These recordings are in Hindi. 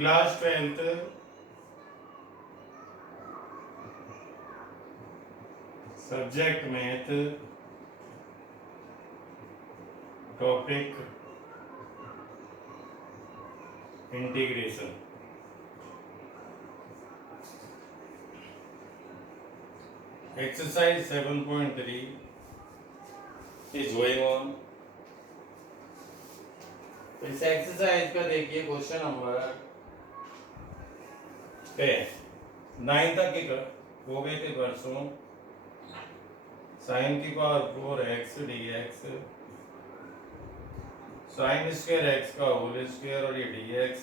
Class 12th subject math, topic integration. Exercise 7.3 is going on. इस एक्सरसाइज का देखिए क्वेश्चन नंबर 9 तक के हो गए थे परसों। साइन की power 4x dx, sine square x का होल स्क्वायर और ये dx।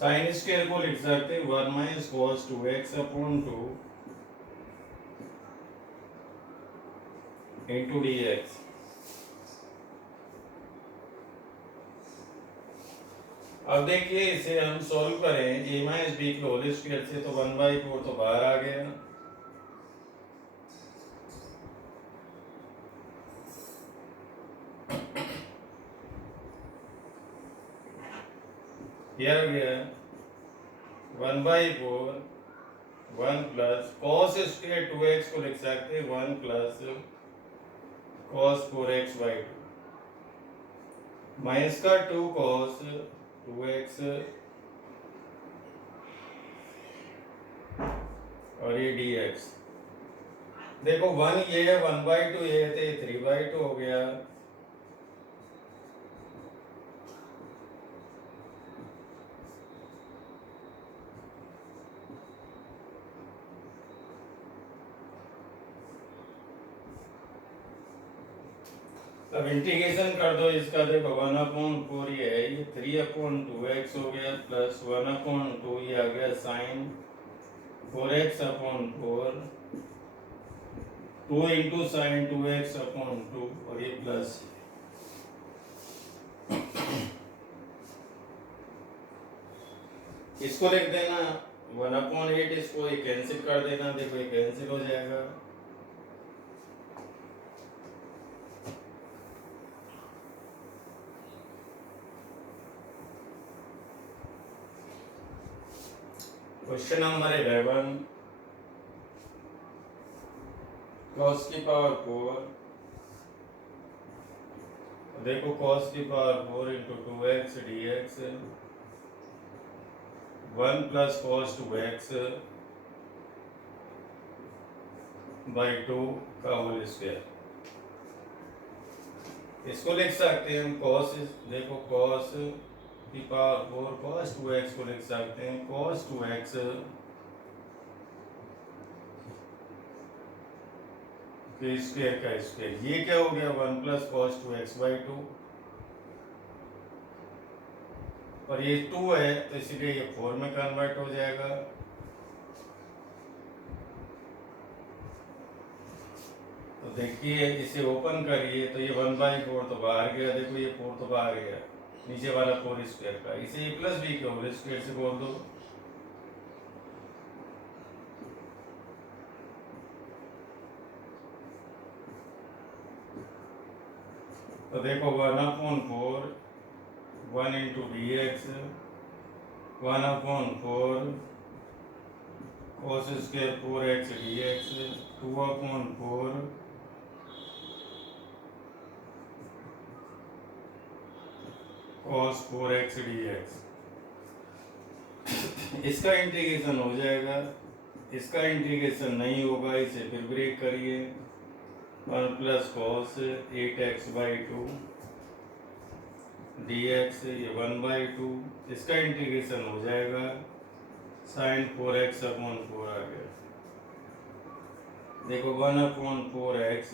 साइन स्क्वायर को लिख सकते हैं 1 minus cos 2x upon 2 into dx। अब देखिए इसे हम सॉल्व करें a माइनस बी के होल स्क्वायर से, तो 1/4 तो बाहर आ गया। क्या हो गया 1/4 1 प्लस cos स्क्वायर 2x को लिख सकते हैं 1 प्लस cos 4x/2 माइनस का 2 cos 2x और ये dx। देखो 1 ये है 1/2 ये है, तो ये 3/2 हो गया। अब इंटीग्रेशन कर दो इसका। देखो 1/4 ये है, ये 3/2x हो गया प्लस 1/2 ये आ गया sign 4x/4 2 into sine 2x/2 और ये प्लस। इसको लिख देना 1/8, इसको ये कैंसिल कर देना। देखो ये कैंसिल हो जाएगा। क्वेश्चन नंबर 11 cos की पावर 4। देखो cos की power 4 into 2x dx 1 plus cos 2x by 2 का होल स्क्वायर। इसको लिख सकते हैं हम cos। देखो cos की पावर 4 cos 2x को लिख सकते हैं cos 2x के स्क्वायर का स्क्वायर। ये क्या हो गया 1 प्लस cos 2x/2 और ये 2 है तो इसलिए ये 4 में कन्वर्ट हो जाएगा। तो देखिए इसे ओपन करिए तो ये 1/4 तो बाहर गया। देखो ये 4 तो बाहर गया, नीचे वाला 4 स्क्वायर का। इसे a प्लस बी के होल स्क्वायर से बोल दो। तो देखो 1/4 1 into dx 1/4 cos square 4x dx 2/4 cos 4x dx। इसका इंटीग्रेशन हो जाएगा। इसका इंटीग्रेशन नहीं होगा, इसे फिर ब्रेक करिए 1 प्लस cos 8x/2 dx ये 1/2। इसका इंटीग्रेशन हो जाएगा साइन 4x/4 आ गया। देखो 1/4x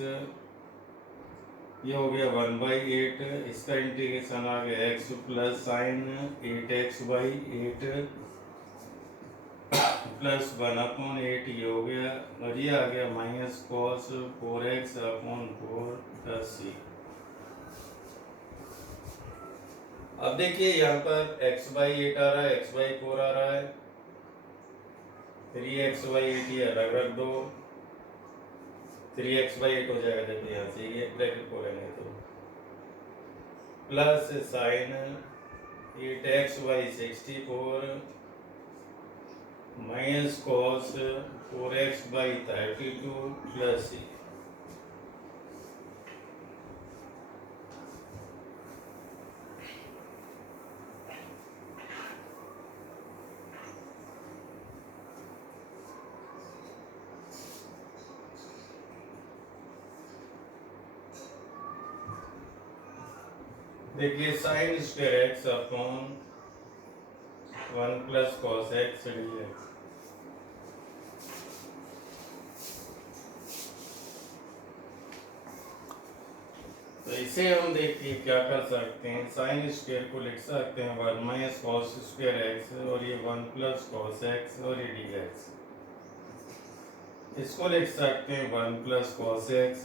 ये हो गया 1/8। इसका इंटीग्रेशन आ गया x plus sign 8x/8 plus 1/8 ये हो गया और ये आ गया minus cos 4x/4 plus c। अब देखिए यहाँ पर x/8 आ रहा है, x/4 आ रहा है, 3x/8 ये अलग रख दो, 3x/8 हो जाएगा। देखो यहाँ से ये ब्रैकेट खोलेंगे तो plus sign 8x/64 minus cos 4x/32 plus c. देखिए sign square x upon 1 plus cos x dx। तो इसे हम देखिए क्या कर सकते हैं, साइन स्क्वायर को लिख सकते हैं 1 माइनस कॉस स्क्वायर एक्स और ये 1 प्लस कॉस एक्स और ये dx। इसको लिख सकते हैं 1 प्लस कॉस एक्स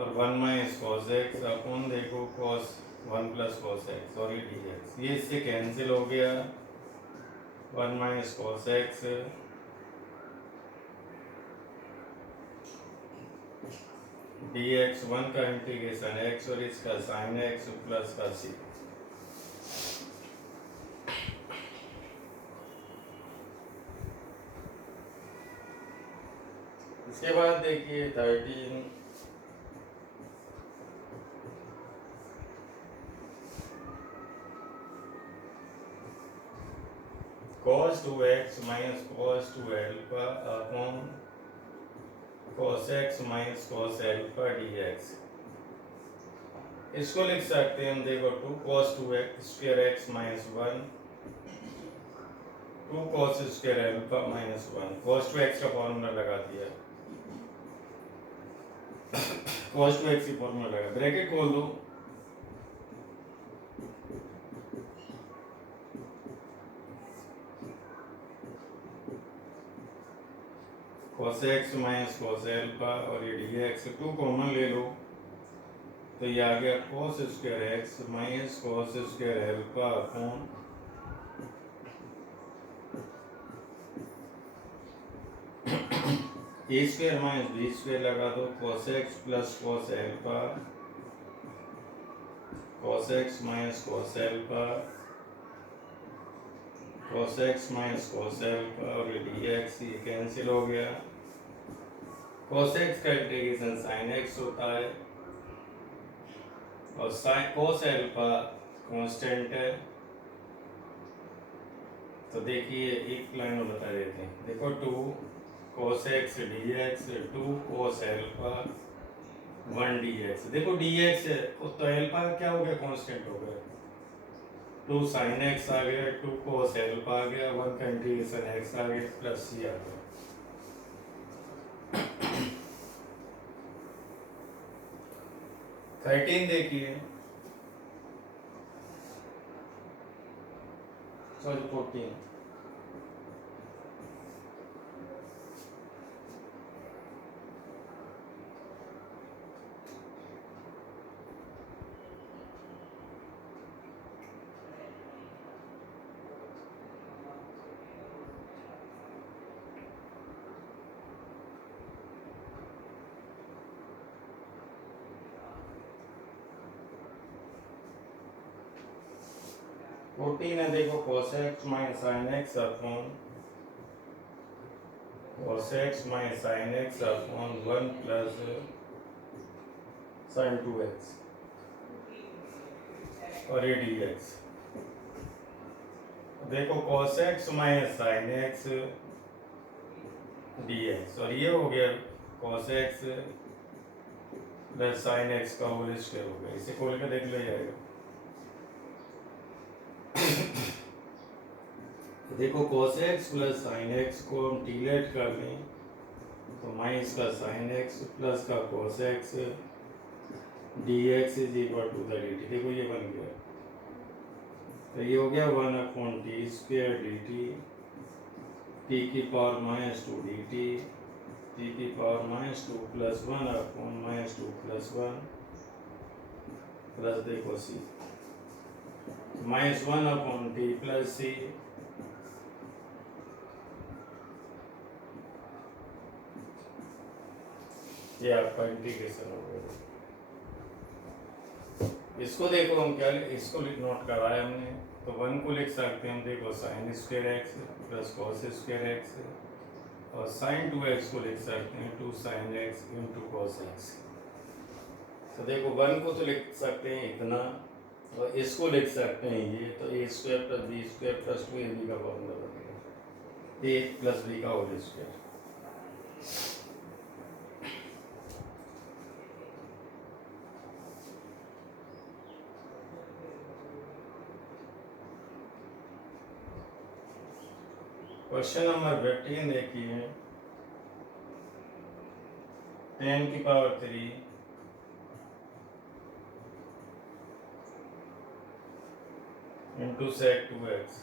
और 1 माइनस कॉस एक्स अपॉन देखो कॉस 1 प्लस कॉस एक्स और ये dx। ये इससे कैंसिल हो गया, 1 माइनस कॉस एक्स dx 1 का इंटीग्रेशन x और इसका साइन x प्लस का c। इसके बाद देखिए 13 cos 2x minus cos 2 alpha upon cos x minus cos alpha dx। इसको लिख सकते हैं हम देखो 2 cos 2x square x minus 1 2 cos square alpha minus 1 cos 2x का फॉर्मूला लगा दिया, cos 2x की फॉर्मूला लगा, ब्रैकेट खोल दो, cos x minus cos alpha और ये dx 2 कॉमन ले लो तो ये आ गया cos square x minus cos square alpha upon a square minus b square लगा दो, cos x plus cos alpha cos x minus cos alpha cos x minus cos alpha और ये dx ये कैंसिल हो गया, cos x का इंटीग्रेशन sin x होता है और sin cos alpha कांस्टेंट है। तो देखिए एक लाइन में बता देते हैं, देखो 2 cos x dx 2 cos alpha 1 dx। देखो dx तो alpha क्या हो गया, कांस्टेंट हो गया, 2 sin x आ गया, 2 cos alpha आ गया, 1 का इंटीग्रेशन x आ गया प्लस c आ गया। थर्टीन देखिए, सॉरी 14 है, देखो cos x minus sin x upon cos x minus sin x upon 1 plus sin 2x और ये dx। देखो cos x minus sin x dx और ये हो गया cos x plus sin x का होल स्क्वायर हो गया, इसे खोल के देख लो जाएगा। देखो cos x plus sin x को हम डिलेट कर लें तो माइनस का sin x प्लस का cos x dx is equal to the dt। देखो ये बन गया, तो ये हो गया 1 upon T square dt t की पावर माइनस 2 dt t की power minus 2 plus 1 upon minus 2 plus 1 plus देखो c minus 1 upon T plus c ये आपका इंटीग्रेशन हो गया। इसको देखो हम क्या इसको नोट करवाया हमने, तो 1 को लिख सकते हैं हम, देखो sign square x plus cos square x, और साइन 2x को लिख सकते हैं 2 sign x into cos x. तो देखो 1 को तो लिख सकते हैं इतना, और इसको लिख सकते हैं ये, तो a square plus b square plus 2ab का फॉर्मूला बनेगा, ए प्लस बी का होल स्क्वायर। क्वेश्चन नंबर 15 देखिए, 10 की power 3 into sec 2x।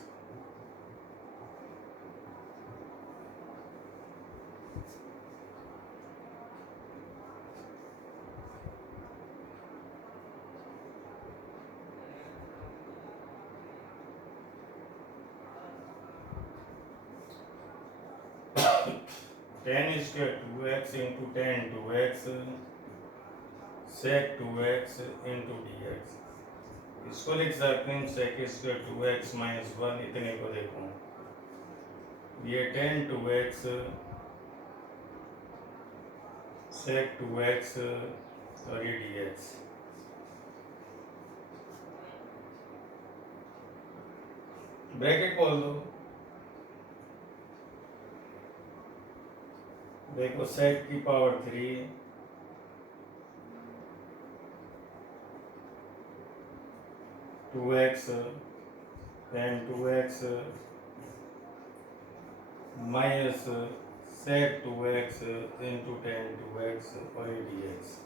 Ten square 2x into ten 2x sec 2x into dx। इसको लिख सकते हैं सेक स्क्वायर 2x माइनस 1, इतने को देखो, ये टेन 2x सेक 2x और ये dx। ब्रैकेट खोल दो, देखो सेक की power 3 2x tan 2x minus sec 2x into ten 2x और ये dx।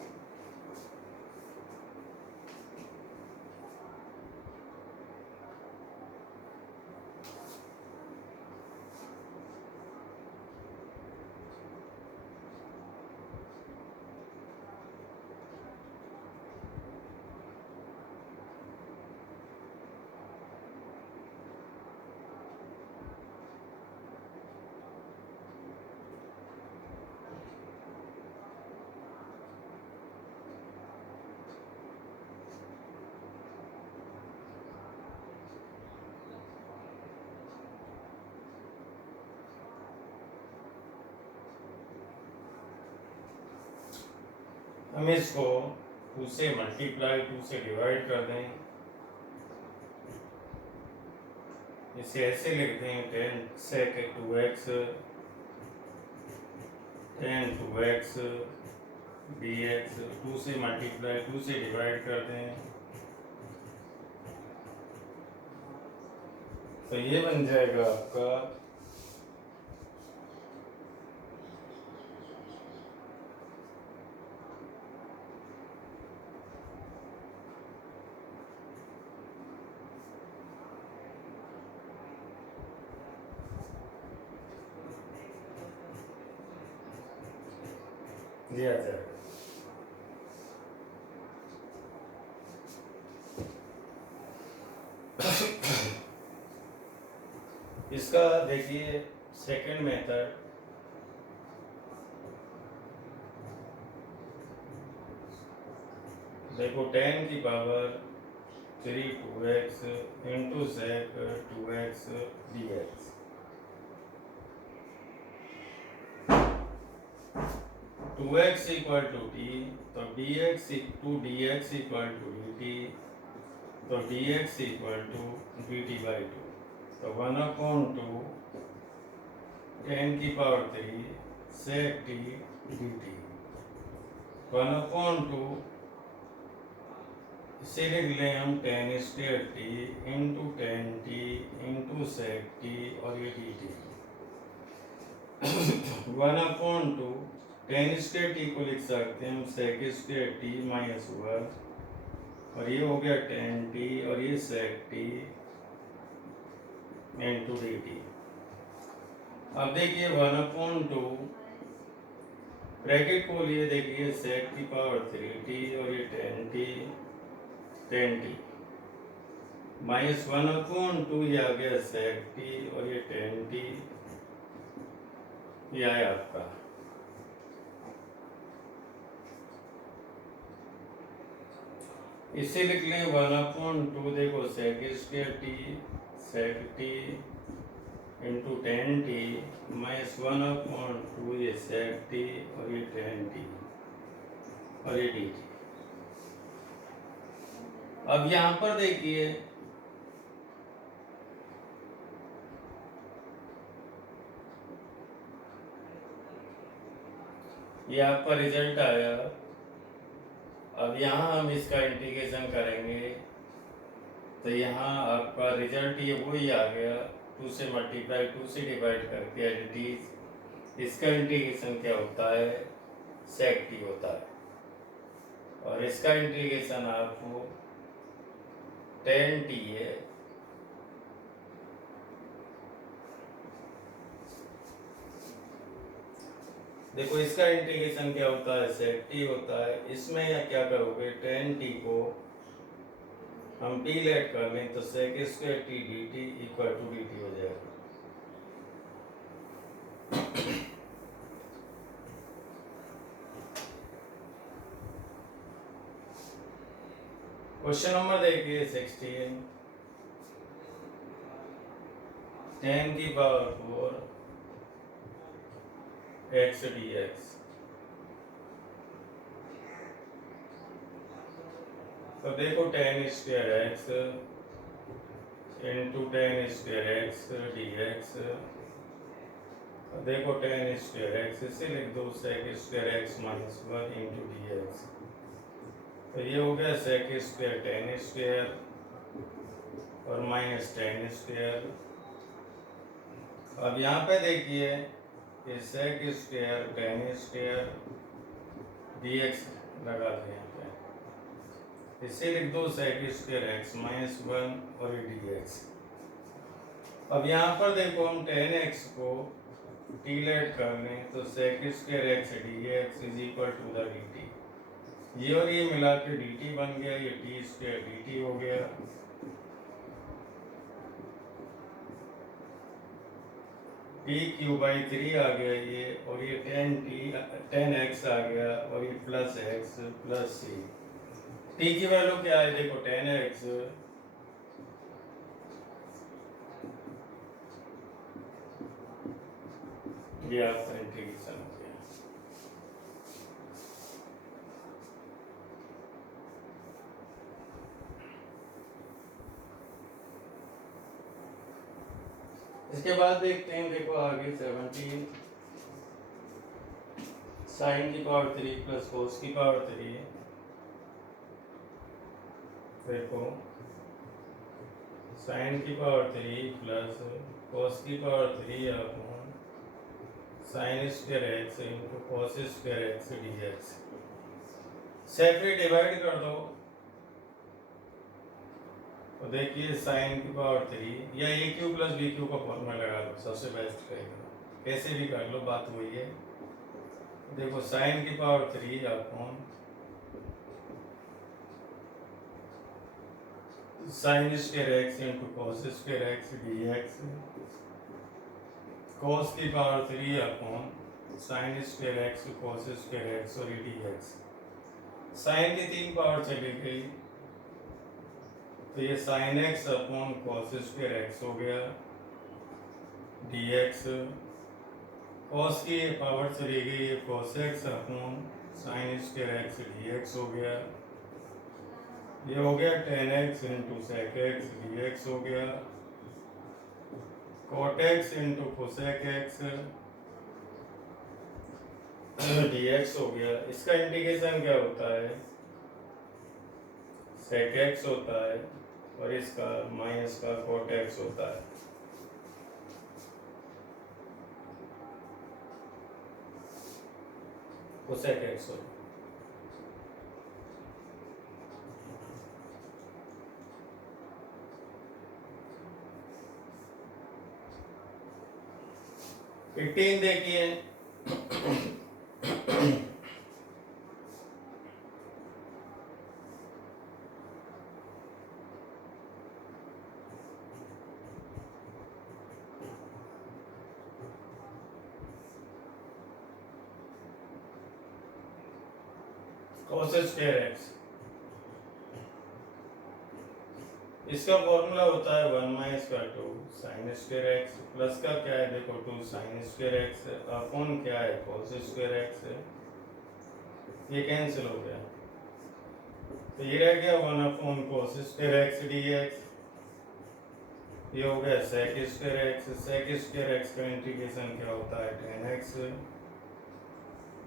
हम इसको 2 से मल्टीप्लाई 2 से डिवाइड कर दें, इसे ऐसे लिखते हैं टेन सेक 2x टेन 2x dx, 2 से मल्टीप्लाई 2 से डिवाइड करते हैं, तो ये बन जाएगा आपका दिया जाएगा। इसका देखिए सेकंड मेथड, देखो टेन की power 3 2x into sec 2x dx। Two x equal to t, तो dx two dx equal to dt, तो dx equal to dt by 2, तो 1/2 10 की पावर 3 सेक t dt, 1/2 इसे लिख लें हम tan square t into tan t into sec t और ये dt। 1/2 टेन स्क्वायर टी को लिख सकते हैं हम सेक स्क्वायर टी माइनस 1, और ये हो गया टेन टी और ये सेक टी इंटू dt। अब देखिए 1/2 ब्रैकेट खोलिए, देखिए सेक की पावर 3t और ये टेन टी माइनस 1/2, ये आ गया सेक टी और ये टेन टी, ये आया आपका। इसे लिख लें 1/2 देखो सेक स्क्वायर टी सेक टी इंटू 10t माइनस 1/2 ये सेक टी और ये 10t और ये dt। अब यहाँ पर देखिए ये आपका रिजल्ट आया। अब यहाँ हम इसका इंटीग्रेशन करेंगे तो यहाँ आपका रिजल्ट ये वही आ गया 2 से मल्टीप्लाई 2 से डिवाइड करके एज इट इज। इसका इंटीग्रेशन क्या होता है सेक टी होता है और इसका इंटीग्रेशन आपको 10t है देखो इसका इंटीग्रेशन क्या होता है सेक टी होता है। इसमें या क्या करोगे 10t को हम टी लेट कर लें तो sec square t d t equal to d t हो जाएगा। क्वेश्चन नंबर देखिए 16 10 की पावर 4 एक्स डी एक्स। तो देखो 10 square x into 10 square x d x. देखो 10 स्क्वायर एक्स इसे लिख दो sec square x minus 1 into d x. तो ये हो गया सेक स्क्वायर 10 स्क्वायर और माइनस 10 स्क्वायर। अब यहाँ पे देखिए ये sec square 10 square d x लगा दें यहाँ पे। इसे लिख दो सेक स्क्वायर एक्स माइनस 1 और ये डी एक्स। अब यहाँ पर देखो हम 10x को टी लेट कर लें तो sec square x d x is equal to the d t. ये और ये मिला के डी टी बन गया, ये टी स्क्वायर डी टी हो गया। टी क्यू बाई 3 आ गया ये और ये 10x आ गया और ये plus x plus c. T की वैल्यू क्या है देखो 10x ये आपका इंटीग्रेशन हो गया। इसके बाद देखते हैं देखो आगे 17 साइन की पावर 3 प्लस कोस की पावर 3। देखो साइन की पावर 3 प्लस कोस की power 3 upon sine square x into cos square x d x. Separate divide कर दो तो देखिए साइन की पावर 3 या ए क्यू प्लस बी क्यू का फॉर्मूला लगा लो, सबसे बेस्ट रहेगा। कैसे भी कर लो बात वही है। देखो साइन की power 3 upon sine square x into cos square x d x. Cos की power 3 upon sine square x cos square x और डी एक्स। साइन की 3 पावर चली गई तो ये sine x upon cos square x हो गया डी एक्स। कॉस की पावर चली गई ये cos x upon sine square x d x हो गया। ये हो गया 10x इंटू सेक एक्स डी एक्स हो गया। Cot x into cosec x d x हो गया। इसका इंटीग्रेशन क्या होता है सेक एक्स होता है और इसका माइनस का कॉट एक्स होता है। कोसेक एक्स होता है। फिफ्टीन देखिए cos स्क्वायर एक्स इसका फॉर्मूला होता है 1 माइनस का 2 साइन स्क्वायर एक्स, प्लस का क्या है देखो 2 साइन स्क्वायर एक्स, अपॉन क्या है कॉस स्क्वायर एक्स, ये कैंसिल हो गया तो ये रह गया 1 upon cos square x d x, ये हो गया sec square x, sec square x का इंटीग्रेशन क्या होता है tan एक्स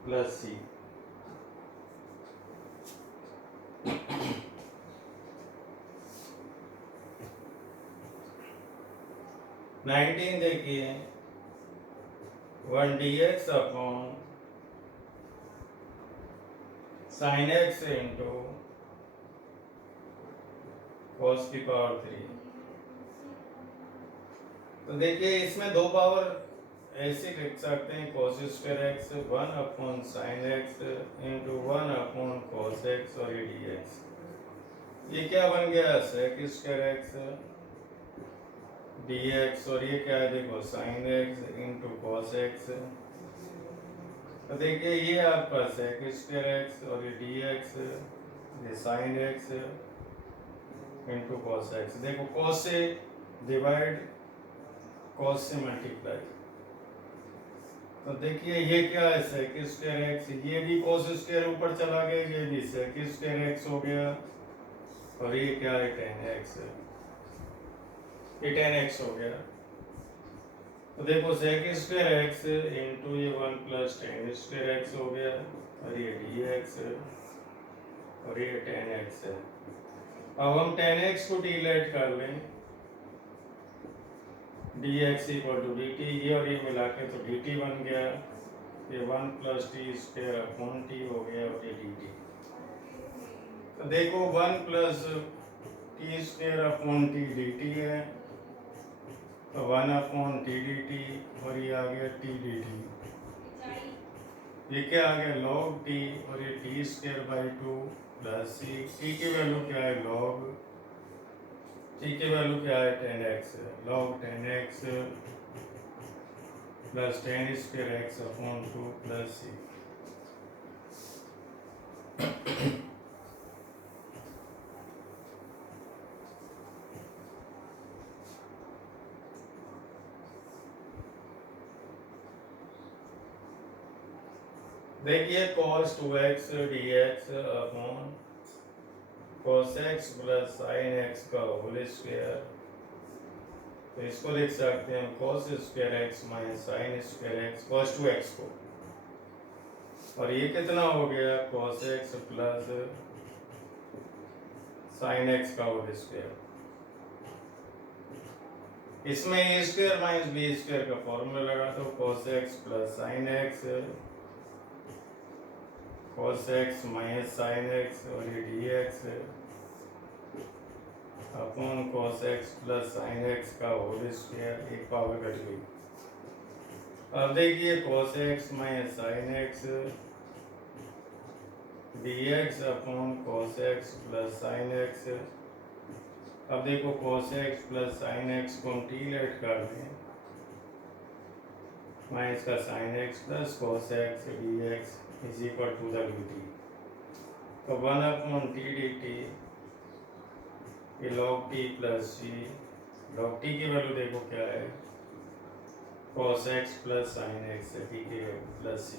प्लस सी। 19 देखिए 1 D x upon sine x into cos की पावर 3। तो देखिए इसमें दो पावर ऐसे लिख सकते हैं cos square x 1 upon sine x into 1 upon cos x और ये डी एक्स, ये क्या बन गया sec square x d x, और ये क्या है देखो sine x into cos x. तो देखिए ये आपका सेक स्क्वायर एक्स और ये डी एक्स, ये sine x into cos x, देखो कॉस से डिवाइड कॉस से मल्टीप्लाई, तो देखिए ये क्या है सेक स्क्वायर एक्स, ये भी कॉस स्क्वायर ऊपर चला गया, ये भी सेक स्क्वायर एक्स हो गया, और ये क्या है tan एक्स, ये tan एक्स हो गया। तो देखो सेक स्क्वायर एक्स इंटू ये 1 प्लस tan स्क्वायर एक्स हो गया, और ये डी एक्स और ये tan एक्स है। अब हम tan एक्स को डिलेट कर लें, d x equal to d t, ये और ये मिला के तो डी टी बन गया, ये 1 plus T square upon T हो गया, और ये डी टी। तो देखो 1 plus T square upon t d T है, तो 1 अपॉन टी डी टी, और ये आ गया टी डी टी, ये क्या आ गया लॉग टी, और ये t square by 2 plus c, t की वैल्यू क्या है लॉग, टी की वैल्यू क्या है tan x, log tan x plus tan square x upon 2 plus c. देखिए cos 2x dx अपॉन cos x plus sin x का होल स्क्वायर, तो इसको लिख सकते हैं cos square x minus sin square x cos 2x को, और ये कितना हो गया cos x plus sin x का होल स्क्वायर। इसमें a square minus b square का फॉर्मूला लगा तो cos x plus sin x cos x minus sin x, और ये dx अपॉन cos x plus sin x का होल स्क्वायर, एक पावर कट गई। अब देखिए cos x minus sin x dx अपॉन cos x plus sin x। अब देखो cos x plus sin x को हम डिलेट कर दें, माइनस का sin x plus cos x dx is equal to the dt, तो 1 अपॉन टी डी टी, ये log t plus c, log t की वैल्यू देखो क्या है cos x plus sin x, t की वैल्यू प्लस c।